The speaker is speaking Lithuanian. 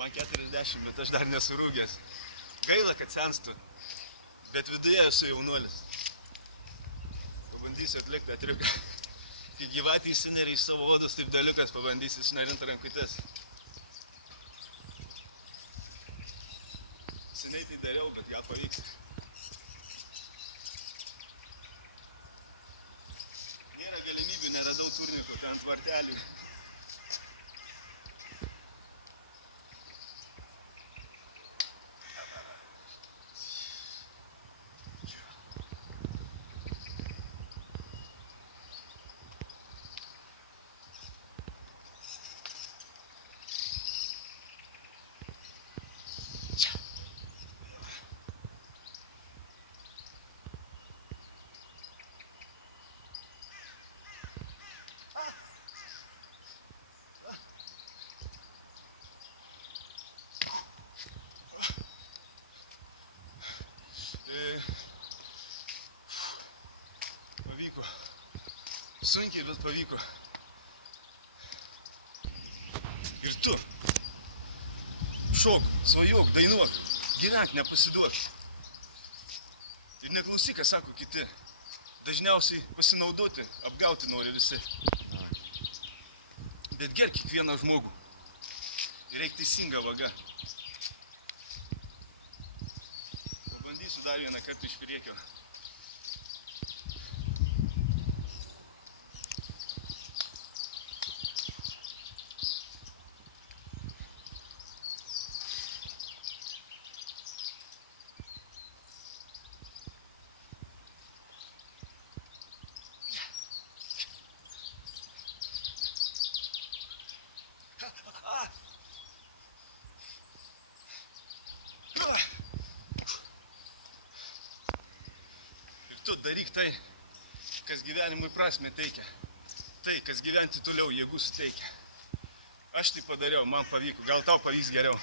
Man 40, bet aš dar nesurūgęs. Gaila, kad senstu, bet viduje esu jaunuolis. Pabandysiu atlikti tą triuką. Kai gyvatė įsineria į savo odos, taip daliukas pabandysiu išnarinti rankutes. Seniai tai dariau, bet gal pavyks. Nėra galimybių, neradau turnikų ten ant vartelių. Pavyko. Sunkiai, bet pavyko. Ir tu. Šok, svajok, dainuok. Gyvenk, nepasiduok. Ir neklausyk, ką sako kiti. Dažniausiai pasinaudoti, apgauti nori visi. Bet gerk kiekvieną žmogų. Ir eik teisinga vaga. Pabandysiu dar vieną kartą iš priekio. Tu daryk tai, kas gyvenimui prasmę teikia. Tai, kas gyventi toliau jėgų suteikia. Aš tai padariau, man pavyko, gal tau pavyks geriau.